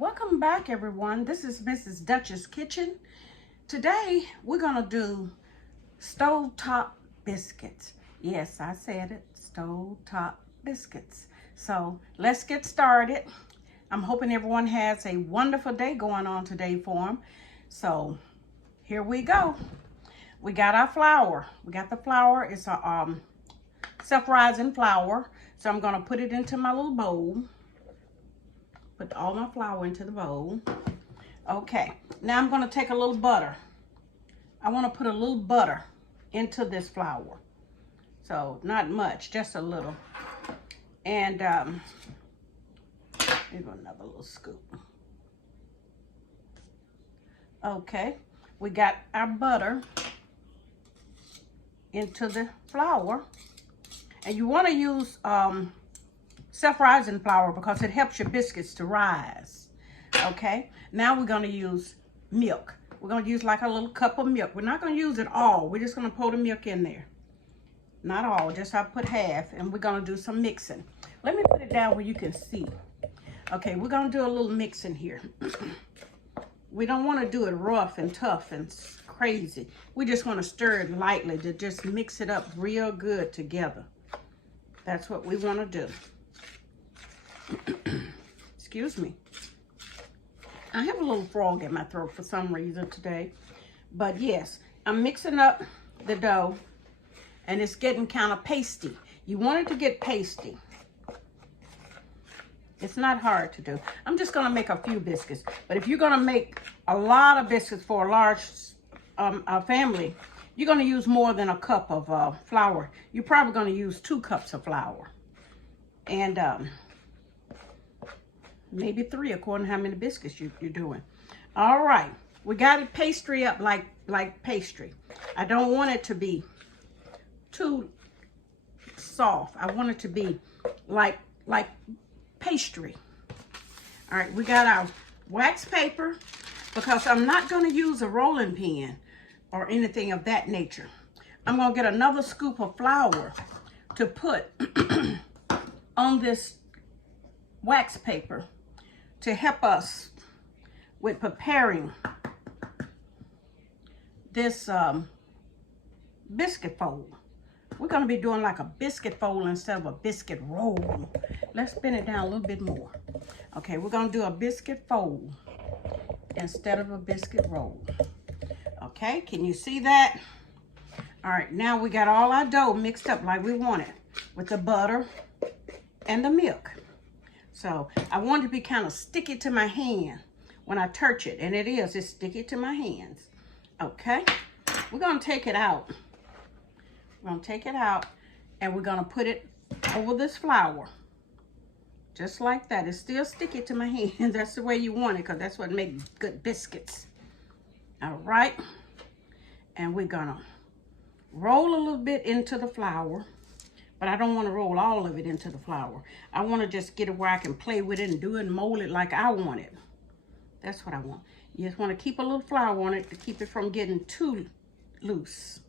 Welcome back, everyone. This is Mrs. Dutch's Kitchen. Today, we're gonna do stovetop biscuits. Yes, I said it, stovetop biscuits. So let's get started. I'm hoping everyone has a wonderful day going on today for them. So here we go. We got our flour. We got the flour. It's a self-rising flour. So I'm gonna put it into my little bowl. Put all my flour into the bowl. Okay, now I'm going to take a little butter. I want to put a little butter into this flour. So not much, just a little. And maybe another little scoop. Okay, we got our butter into the flour. And you want to use self-rising flour because it helps your biscuits to rise. Okay, now we're going to use milk. We're going to use like a little cup of milk. We're not going to use it all. We're just going to pour the milk in there. Not all, just I put half, and we're going to do some mixing. Let me put it down where you can see. Okay, we're going to do a little mixing here. We don't want to do it rough and tough and crazy. We just want to stir it lightly to just mix it up real good together. That's what we want to do. Excuse me. I have a little frog in my throat for some reason today. But yes, I'm mixing up the dough and it's getting kind of pasty. You want it to get pasty. It's not hard to do. I'm just going to make a few biscuits. But if you're going to make a lot of biscuits for a large family, you're going to use more than a cup of flour. You're probably going to use 2 cups of flour. And maybe 3 according to how many biscuits you're doing. All right, we got it pastry up like pastry. I don't want it to be too soft. I want it to be like pastry. All right, we got our wax paper because I'm not going to use a rolling pin or anything of that nature. I'm going to get another scoop of flour to put on this wax paper to help us with preparing this biscuit fold. We're going to be doing like a biscuit fold instead of a biscuit roll. Let's spin it down a little bit more. Okay, we're going to do a biscuit fold instead of a biscuit roll. Okay, can you see that? All right, now we got all our dough mixed up like we want it with the butter and the milk. So I want it to be kind of sticky to my hand when I touch it. And it is, it's sticky to my hands. Okay, we're going to take it out. We're going to take it out and we're going to put it over this flour. Just like that. It's still sticky to my hands. That's the way you want it because that's what makes good biscuits. All right. And we're going to roll a little bit into the flour. But I don't want to roll all of it into the flour. I want to just get it where I can play with it and do it and mold it like I want it. That's what I want. You just want to keep a little flour on it to keep it from getting too loose.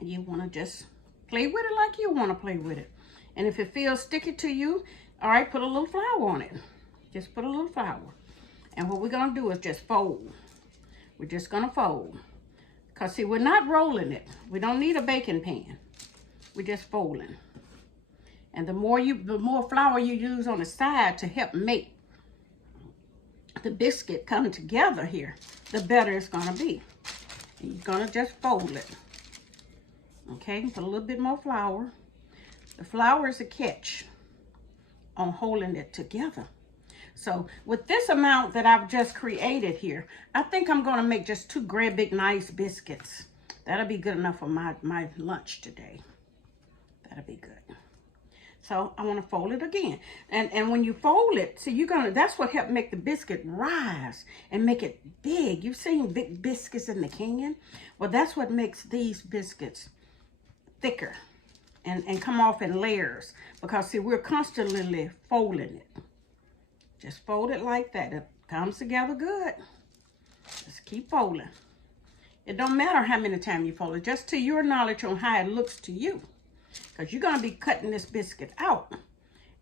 And you want to just play with it like you want to play with it. And if it feels sticky to you, all right, put a little flour on it. Just put a little flour. And what we're going to do is just fold. We're just going to fold. Because, see, we're not rolling it. We don't need a baking pan. We're just folding. And the more flour you use on the side to help make the biscuit come together here, the better it's going to be. And you're going to just fold it. Okay, put a little bit more flour. The flour is a catch on holding it together. So with this amount that I've just created here, I think I'm going to make just 2 great big nice biscuits. That'll be good enough for my lunch today. That'll be good. So I want to fold it again. And when you fold it, see, that's what helps make the biscuit rise and make it big. You've seen big biscuits in the can? Well, that's what makes these biscuits thicker and come off in layers. Because, see, we're constantly folding it. Just fold it like that. It comes together good. Just keep folding. It don't matter how many times you fold it, just to your knowledge on how it looks to you. Because you're going to be cutting this biscuit out.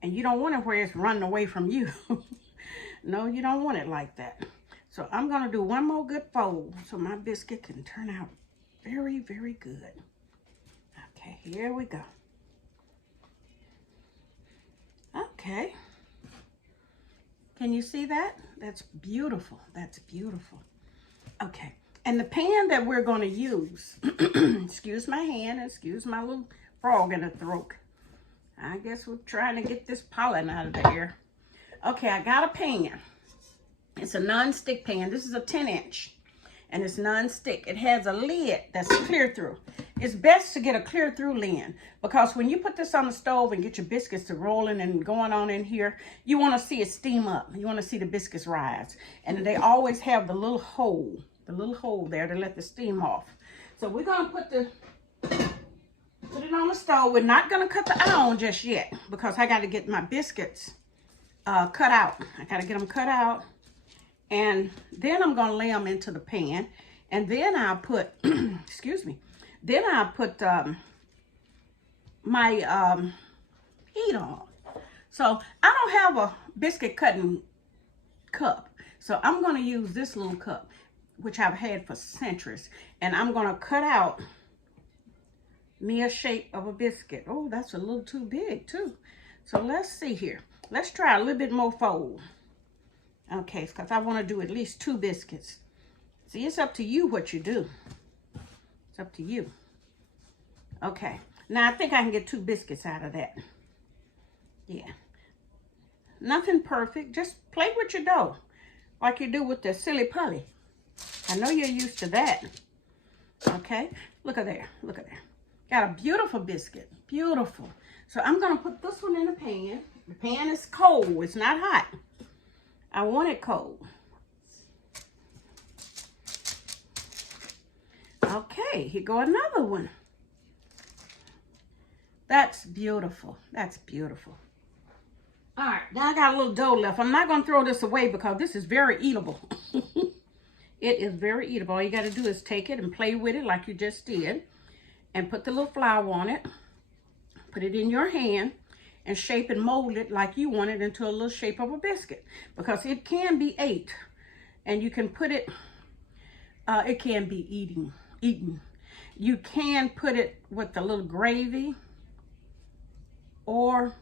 And you don't want it where it's running away from you. No, you don't want it like that. So I'm going to do one more good fold so my biscuit can turn out very, very good. Okay, here we go. Okay. Can you see that? That's beautiful. That's beautiful. Okay. And the pan that we're going to use, excuse my hand, excuse my little frog in the throat. I guess we're trying to get this pollen out of the air. Okay, I got a pan. It's a non-stick pan. This is a 10-inch, and it's non-stick. It has a lid that's clear through. It's best to get a clear through lid because when you put this on the stove and get your biscuits to rolling and going on in here, you want to see it steam up. You want to see the biscuits rise. And they always have the little hole there to let the steam off. So we're going to put it on the stove. We're not going to cut the iron just yet because I got to get my biscuits cut out. I got to get them cut out. And then I'm going to lay them into the pan. And then I'll put, excuse me, then I'll put my heat on. So I don't have a biscuit cutting cup. So I'm going to use this little cup, which I've had for centuries. And I'm going to cut out me a shape of a biscuit. Oh, that's a little too big too. So let's see here. Let's try a little bit more fold. Okay, because I want to do at least 2 biscuits. See, it's up to you what you do. It's up to you. Okay, now I think I can get 2 biscuits out of that. Yeah. Nothing perfect. Just play with your dough like you do with the silly pully. I know you're used to that. Okay, look at there. Look at there. Got a beautiful biscuit. Beautiful. So I'm going to put this one in the pan. The pan is cold. It's not hot. I want it cold. Okay, here go another one. That's beautiful. That's beautiful. All right, now I got a little dough left. I'm not going to throw this away because this is very eatable. It is very eatable. All you got to do is take it and play with it like you just did. And put the little flour on it. Put it in your hand. And shape and mold it like you want it into a little shape of a biscuit. Because it can be ate. And you can put it, it can be eaten. You can put it with a little gravy or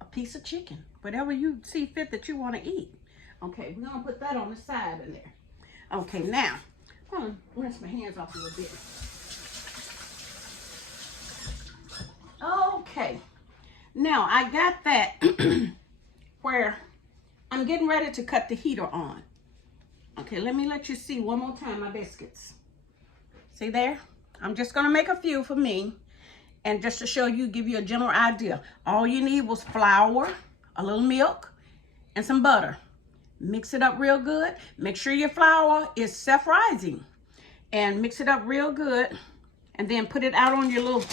a piece of chicken. Whatever you see fit that you want to eat. Okay, we're going to put that on the side in there. Okay, now, I'm going to rinse my hands off a little bit. Okay. Now, I got that where I'm getting ready to cut the heater on. Okay, let me let you see one more time my biscuits. See there? I'm just going to make a few for me. And just to show you, give you a general idea. All you need was flour, a little milk, and some butter. Mix it up real good. Make sure your flour is self-rising. And mix it up real good. And then put it out on your little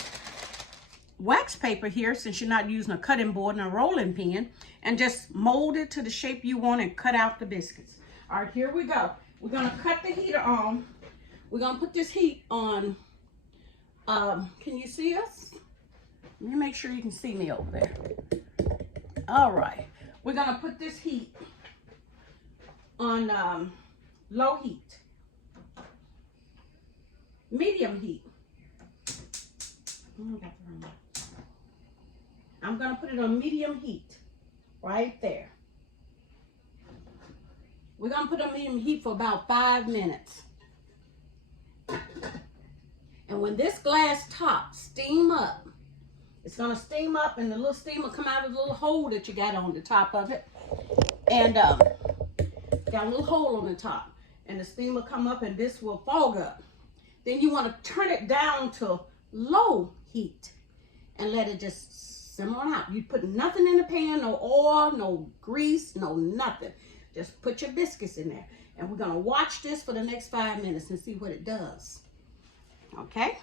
wax paper here, since you're not using a cutting board and a rolling pin, and just mold it to the shape you want and cut out the biscuits. All right, here we go. We're going to cut the heater on. We're going to put this heat on. Can you see us? Let me make sure you can see me over there. All right. We're going to put this heat on low heat. Medium heat. I'm going to put it on medium heat right there. We're going to put it on medium heat for about 5 minutes. And when this glass top steam up, it's going to steam up and the little steam will come out of the little hole that you got on the top of it. And got a little hole on the top. And the steam will come up and this will fog up. Then you want to turn it down to low heat and let it just simmer out. You put nothing in the pan, no oil, no grease, no nothing. Just put your biscuits in there. And we're going to watch this for the next 5 minutes and see what it does. Okay?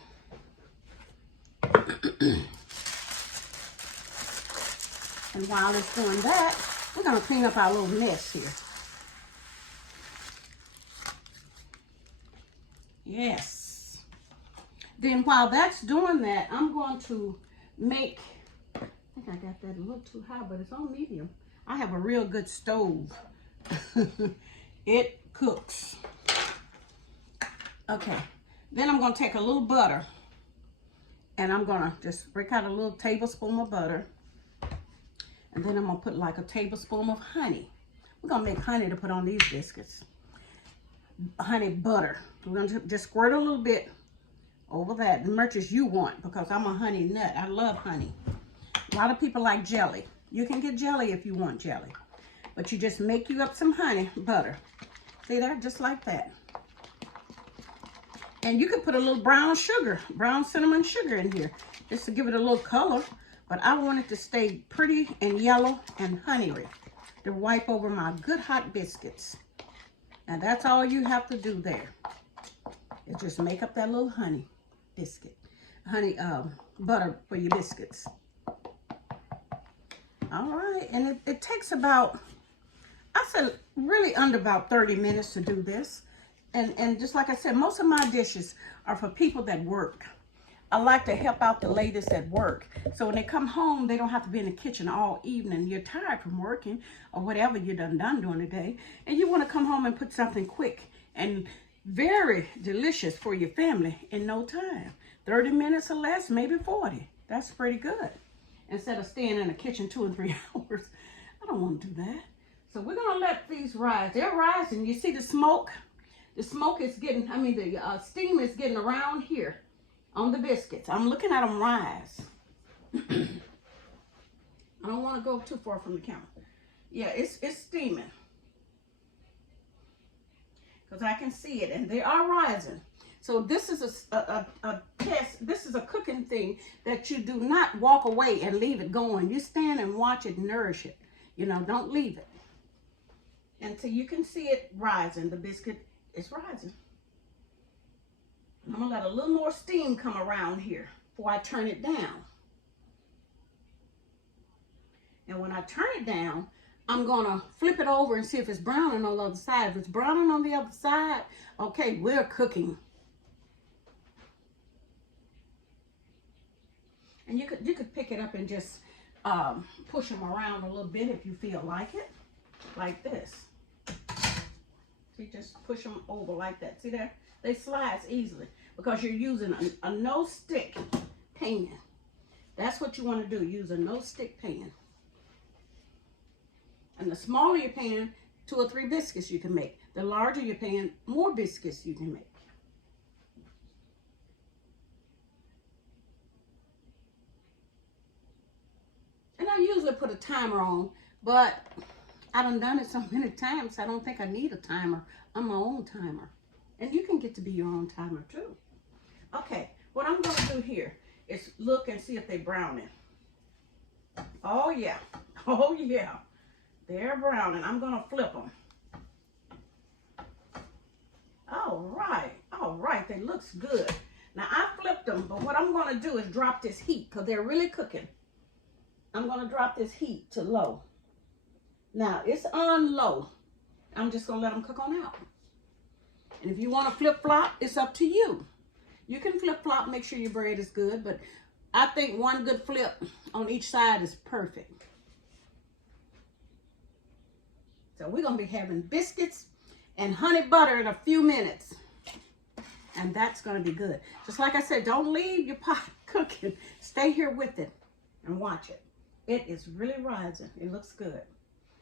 And while it's doing that, we're going to clean up our little mess here. Yes. Then while that's doing that, I'm going to make, I think I got that a little too high, but it's on medium. I have a real good stove. It cooks. Okay, then I'm gonna take a little butter and I'm gonna just break out a little tablespoon of butter. And then I'm gonna put like a tablespoon of honey. We're gonna make honey to put on these biscuits. Honey butter. We're gonna just squirt a little bit over that, as much as you want, because I'm a honey nut. I love honey. A lot of people like jelly. You can get jelly if you want jelly. But you just make you up some honey butter. See that? Just like that. And you could put a little brown sugar, brown cinnamon sugar in here, just to give it a little color. But I want it to stay pretty and yellow and honey-y to wipe over my good hot biscuits. And that's all you have to do there. Is just make up that little honey biscuit. Honey butter for your biscuits. All right, and it takes about, I said really under about 30 minutes to do this. And just like I said, most of my dishes are for people that work. I like to help out the ladies at work. So when they come home, they don't have to be in the kitchen all evening. You're tired from working or whatever you done during the day. And you want to come home and put something quick and very delicious for your family in no time. 30 minutes or less, maybe 40. That's pretty good. Instead of staying in the kitchen 2 and 3 hours. I don't want to do that. So we're going to let these rise. They're rising. You see the smoke? The smoke is getting, the steam is getting around here on the biscuits. I'm looking at them rise. I don't want to go too far from the camera. Yeah, it's steaming. Because I can see it, and they are rising. So this is a test. This is a cooking thing that you do not walk away and leave it going. You stand and watch it nourish it. You know, don't leave it. Until you can see it rising. The biscuit is rising. I'm going to let a little more steam come around here before I turn it down. And when I turn it down, I'm going to flip it over and see if it's browning on the other side. If it's browning on the other side, okay, we're cooking. And you could pick it up and just push them around a little bit if you feel like it. Like this. See, just push them over like that. See there? They slide easily because you're using a no-stick pan. That's what you want to do. Use a no-stick pan. And the smaller your pan, 2 or 3 biscuits you can make. The larger your pan, more biscuits you can make. And I usually put a timer on, but I done it so many times, I don't think I need a timer. I'm my own timer. And you can get to be your own timer too. Okay, what I'm going to do here is look and see if they're browning. Oh yeah, oh yeah. They're browning. I'm going to flip them. All right, they looks good. Now I flipped them, but what I'm going to do is drop this heat because they're really cooking. I'm going to drop this heat to low. Now it's on low. I'm just going to let them cook on out. And if you want to flip-flop, it's up to you. You can flip-flop, make sure your bread is good, but I think one good flip on each side is perfect. So we're going to be having biscuits and honey butter in a few minutes. And that's going to be good. Just like I said, don't leave your pot cooking. Stay here with it and watch it. It is really rising. It looks good.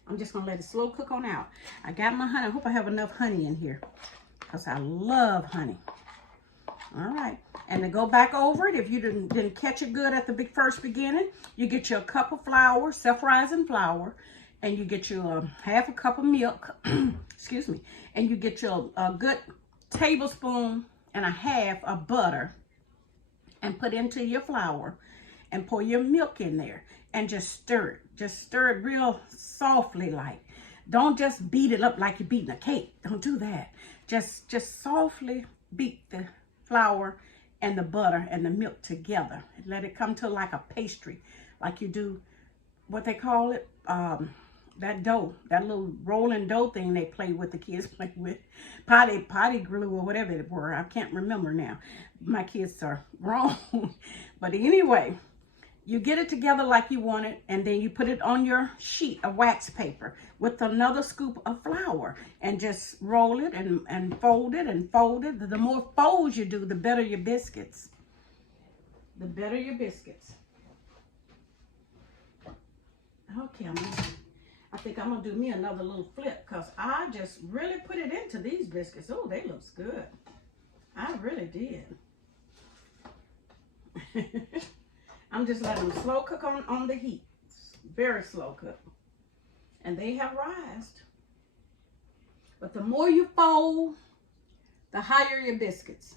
I'm just going to let it slow cook on out. I got my honey. I hope I have enough honey in here because I love honey. All right. And to go back over it, if you didn't catch it good at the first beginning, you get your cup of flour, self-rising flour, and you get your half a cup of milk, excuse me, and you get your good tablespoon and a half of butter and put into your flour and pour your milk in there and just stir it. Just stir it real softly like. Don't just beat it up like you're beating a cake. Don't do that. Just softly beat the flour and the butter and the milk together. Let it come to like a pastry, like you do, what they call it, that dough, that little rolling dough thing they play with, the kids play with, potty glue or whatever it were. I can't remember now. My kids are wrong. But anyway, You get it together like you want it, and then you put it on your sheet of wax paper with another scoop of flour, and just roll it and fold it and fold it. The more folds you do, the better your biscuits. The better your biscuits. Okay, I think I'm gonna do me another little flip, because I just really put it into these biscuits. Oh, they looks good. I really did. I'm just letting them slow cook on the heat. Very slow cook. And they have rised. But the more you fold, the higher your biscuits.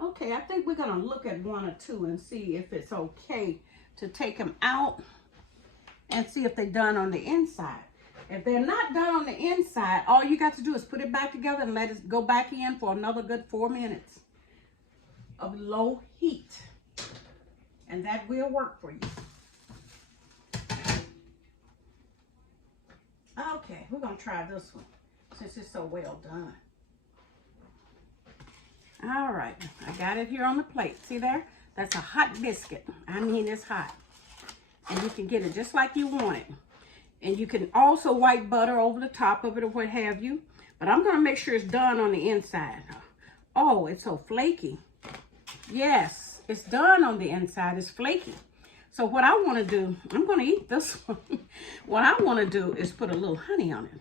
Okay, I think we're gonna look at one or two and see if it's okay to take them out and see if they're done on the inside. If they're not done on the inside, all you got to do is put it back together and let it go back in for another good 4 minutes of low heat. And that will work for you. Okay, we're gonna try this one since it's so well done. All right, I got it here on the plate. See there? That's a hot biscuit. I mean, it's hot. And you can get it just like you want it. And you can also wipe butter over the top of it or what have you. But I'm going to make sure it's done on the inside. Oh, it's so flaky. Yes, it's done on the inside. It's flaky. So what I want to do, I'm going to eat this one. What I want to do is put a little honey on it.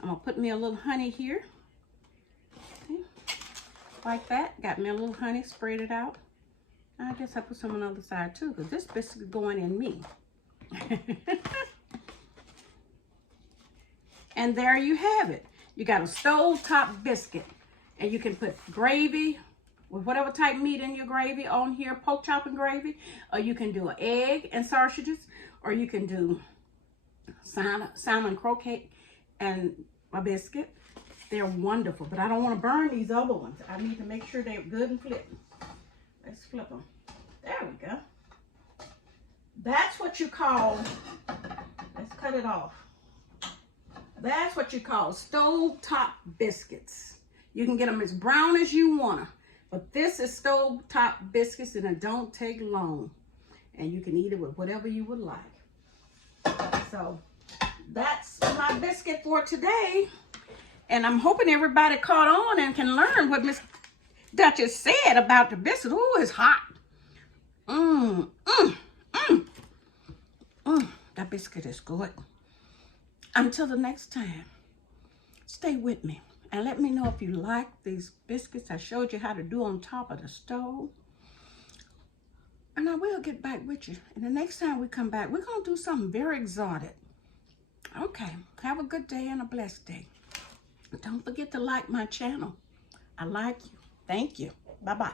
I'm going to put me a little honey here. Okay. Like that. Got me a little honey, sprayed it out. I guess I put some on the other side too, because this biscuit is going in me. And there you have it. You got a stovetop biscuit. And you can put gravy, with whatever type meat in your gravy on here, pork chop and gravy. Or you can do an egg and sausages. Or you can do salmon croquette and a biscuit. They're wonderful. But I don't want to burn these other ones. I need to make sure they're good and flipped. Let's flip them. There we go. That's what you call, let's cut it off. That's what you call stovetop biscuits. You can get them as brown as you want to, but this is stovetop biscuits, and it don't take long. And you can eat it with whatever you would like. So that's my biscuit for today. And I'm hoping everybody caught on and can learn what Miss Duchess said about the biscuit. Oh, it's hot. That biscuit is good. Until the next time, stay with me and let me know if you like these biscuits I showed you how to do on top of the stove. And I will get back with you. And the next time we come back, we're going to do something very exotic. Okay, have a good day and a blessed day. Don't forget to like my channel. I like you. Thank you. Bye-bye.